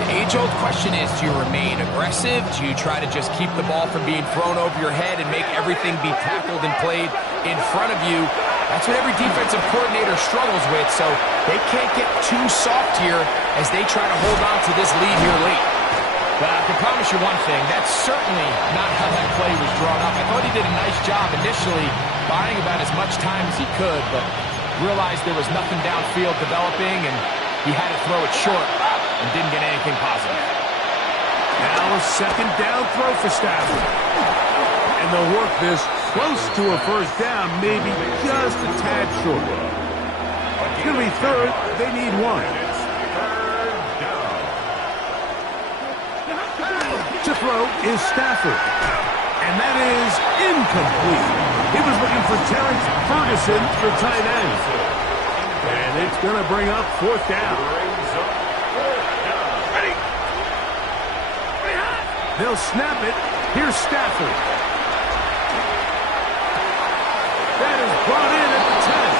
the age-old question is, do you remain aggressive? Do you try to just keep the ball from being thrown over your head and make everything be tackled and played in front of you? That's what every defensive coordinator struggles with, so they can't get too soft here as they try to hold on to this lead here late. But I can promise you one thing, that's certainly not how that play was drawn up. I thought he did a nice job initially buying about as much time as he could, but realized there was nothing downfield developing, and he had to throw it short and didn't get anything positive. Now a 2nd down throw for Stafford. And they'll work this close to a 1st down, maybe just a tad short. It's going to be 3rd. They need 1. To throw is Stafford. And that is incomplete. He was looking for Terrence Ferguson, the tight end. And it's going to bring up 4th down. They'll snap it. Here's Stafford. That is brought in at the 10.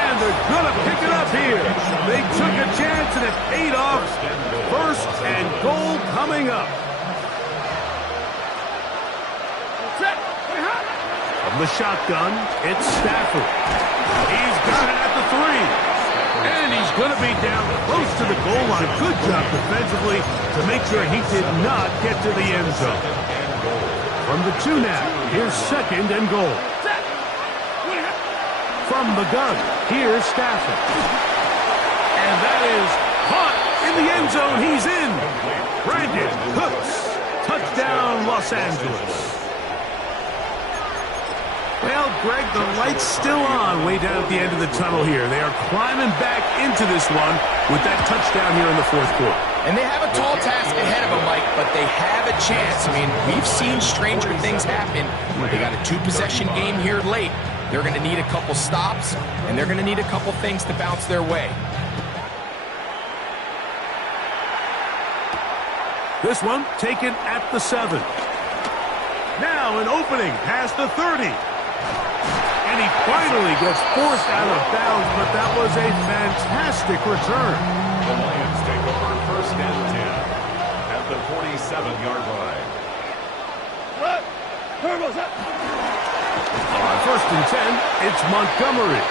And they're going to pick it up here. They took a chance and it paid off. 1st and goal coming up. From the shotgun, it's Stafford. He's got it at the 3. And he's going to be down close to the goal line. Good job defensively to make sure he did not get to the end zone. From the 2 now, here's 2nd and goal. From the gun, here's Stafford. And that is caught in the end zone. He's in. Brandon Cooks. Touchdown, Los Angeles. Well, Greg, the light's still on way down at the end of the tunnel here. They are climbing back into this one with that touchdown here in the fourth quarter. And they have a tall task ahead of them, Mike, but they have a chance. I mean, we've seen stranger things happen. They got a two-possession game here late. They're going to need a couple stops, and they're going to need a couple things to bounce their way. This one taken at the 7. Now an opening past the 30. And he finally gets forced out of bounds, but that was a fantastic return. The Lions take over first and 10 at the 47-yard line. On first and 10, it's Montgomery.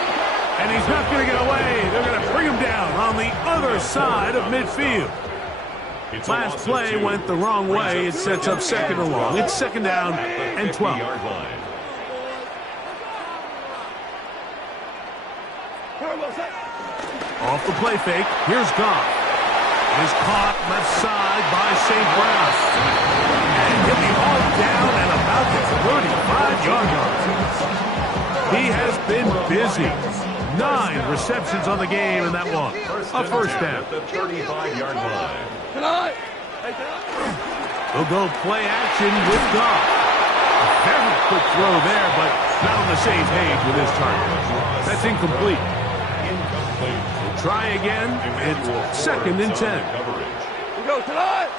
And he's not going to get away. They're going to bring him down on the other side of midfield. Last play went the wrong way. It sets up second and long. It's second down and 12. Off the play fake, here's Goff. It is caught left side by St. Brown. And he'll be hauled down at about the 35-yard line. He has been busy. 9 receptions on the game in that one. A first down. The 35-yard line. They'll go play action with Goff. A very quick throw there, but not on the same page with his target. That's incomplete. We'll try again. It's second and 10. We go tonight.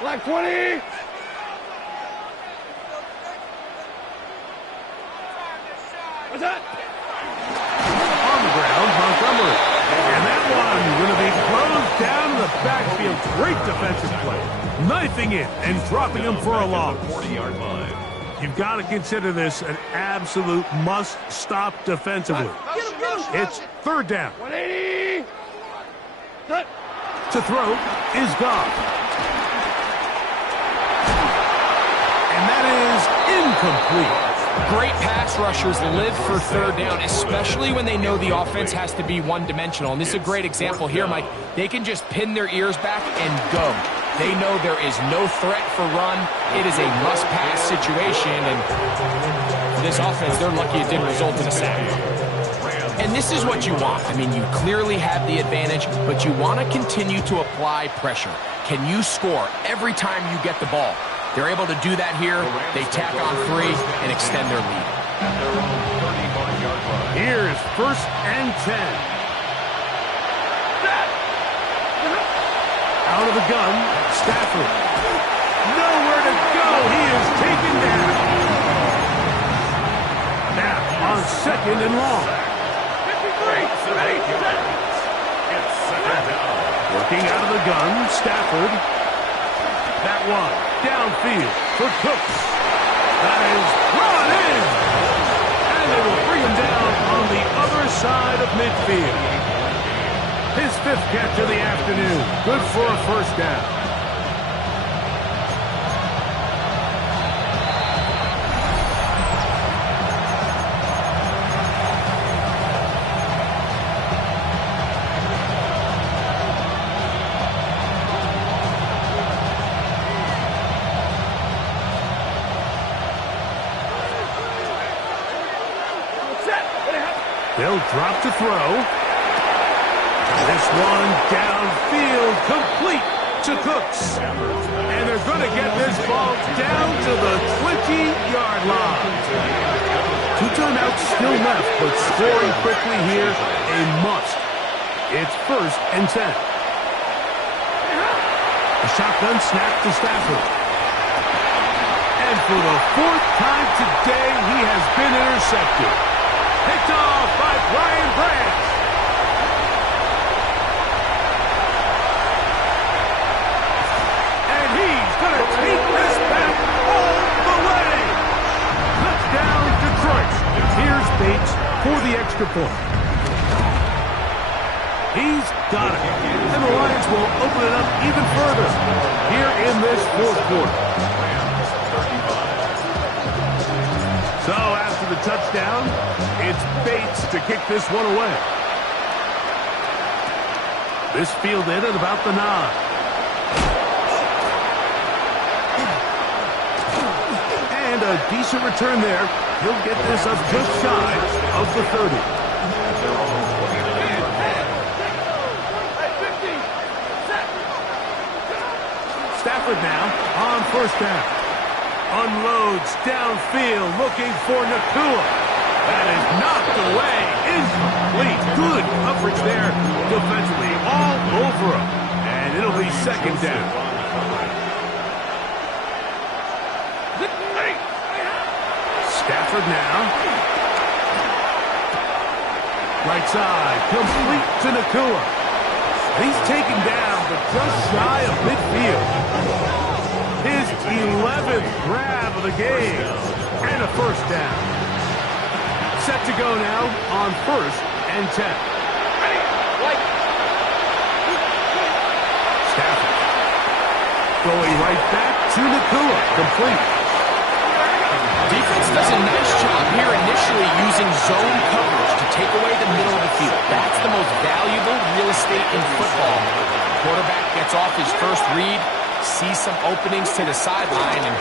Black 20. What's that? On the ground, Montgomery. And that one going to be closed down in the backfield. Great defensive play. Knifing in and dropping him for a loss. 40-yard line. You've got to consider this an absolute must-stop defensively. It's third down. 180. Cut. To throw is Goff. And that is incomplete. Great pass rushers live for third down, especially when they know the offense has to be one-dimensional. And this is a great example here, Mike. They can just pin their ears back and go. They know there is no threat for run. It is a must-pass situation, and for this offense, they're lucky it didn't result in a sack. And this is what you want. I mean, you clearly have the advantage, but you want to continue to apply pressure. Can you score every time you get the ball? They're able to do that here. They tack on 3 and extend their lead. Here's first and 10. Out of the gun, Stafford. Nowhere to go. He is taken down. Now on second and long. 53. Ready. It's second down. Working out of the gun, Stafford. That one downfield for Cooks. That is run in. And they will bring him down on the other side of midfield. His 5th catch of the afternoon. Good for a first down. They'll drop to throw. This one downfield, complete to Cooks. And they're going to get this ball down to the 20-yard line. 2 timeouts still left, but scoring quickly here, a must. It's first and 10. A shotgun snap to Stafford. And for the 4th time today, he has been intercepted. Picked off by Brian Branch. And he's going to take this back all the way. Touchdown, Detroit. Here's Bates for the extra point. He's got it. And the Lions will open it up even further here in this fourth quarter. So after the touchdown, it's Bates to kick this one away. This fielded at about the 9. And a decent return there. He'll get this up just shy of the 30. Stafford now on first down. Unloads downfield looking for Nacua. That is knocked away. Incomplete. Good coverage there defensively. All over him. And it'll be second down. Stafford now. Right side. Complete to Nacua. He's taken down, but just shy of midfield. His 11th grab of the game. And a first down. Set to go now on first and 10. Stafford. Going right back to Nacua. Complete. Defense does a nice job here initially using zone coverage to take away the middle of the field. That's the most valuable real estate in football. Quarterback gets off his first read, sees some openings to the sideline, and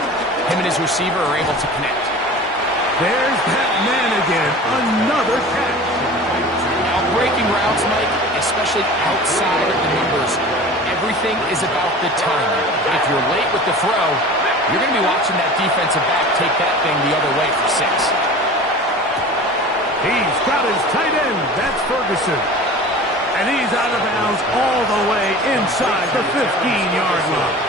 him and his receiver are able to connect. There's that man again. Another catch. Now breaking routes, Mike, especially outside of the numbers, everything is about the timing. If you're late with the throw, you're going to be watching that defensive back take that thing the other way for 6. He's got his tight end. That's Ferguson. And he's out of bounds all the way inside the 15-yard line.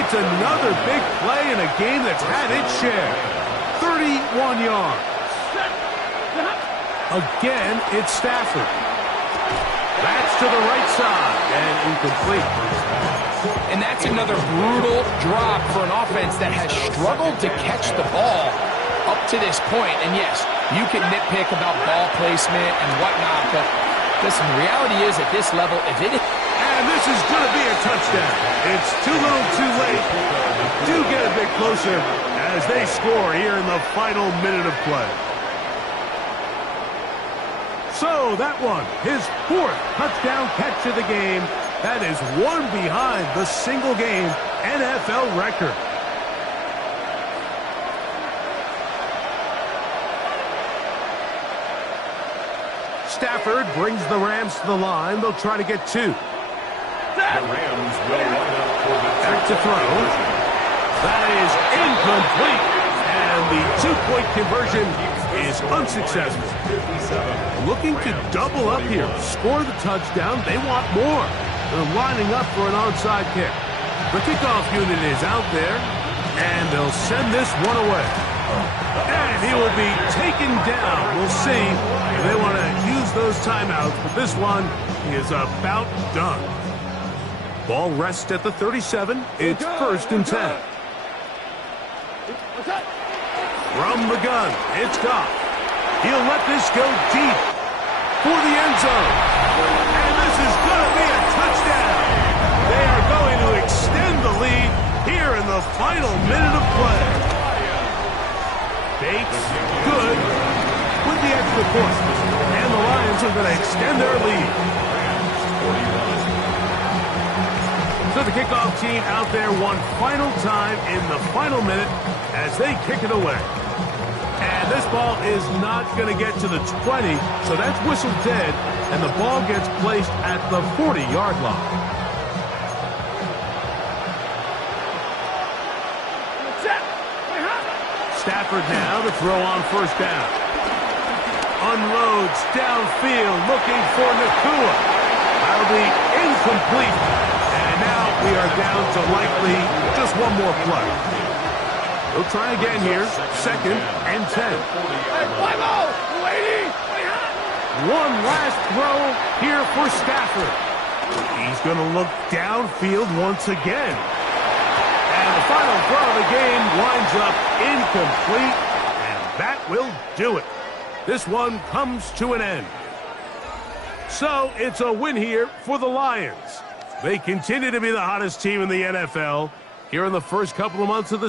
It's another big play in a game that's had its share. 31 yards. Again, it's Stafford. That's to the right side and incomplete. And that's another brutal drop for an offense that has struggled to catch the ball up to this point. And yes, you can nitpick about ball placement and whatnot, but listen, the reality is at this level, if it is... And this is going to be a touchdown. It's too little too late. Do get a bit closer as they score here in the final minute of play. So that one, his 4th touchdown catch of the game. That is one behind the single-game NFL record. Stafford brings the Rams to the line. They'll try to get 2. The Rams will line up for the back to throw. That is incomplete. And the 2-point conversion is unsuccessful. Looking to double up here. Score the touchdown. They want more. They're lining up for an onside kick. The kickoff unit is out there, and they'll send this one away. And he will be taken down. We'll see if they want to use those timeouts, but this one is about done. Ball rests at the 37. It's 1st and 10. From the gun, it's Goff. He'll let this go deep for the end zone. And this is going to be a touchdown. They are going to extend the lead here in the final minute of play. Bates, good, with the extra point. And the Lions are going to extend their lead. So the kickoff team out there one final time in the final minute as they kick it away. And this ball is not going to get to the 20, so that's whistled dead, and the ball gets placed at the 40-yard line. Stafford now to throw on first down. Unloads downfield looking for Nacua. That'll be incomplete. And now we are down to likely just one more play. We'll try again here. 2nd and 10. One last throw here for Stafford. He's going to look downfield once again. And the final throw of the game winds up incomplete. And that will do it. This one comes to an end. So it's a win here for the Lions. They continue to be the hottest team in the NFL here in the first couple of months of the season.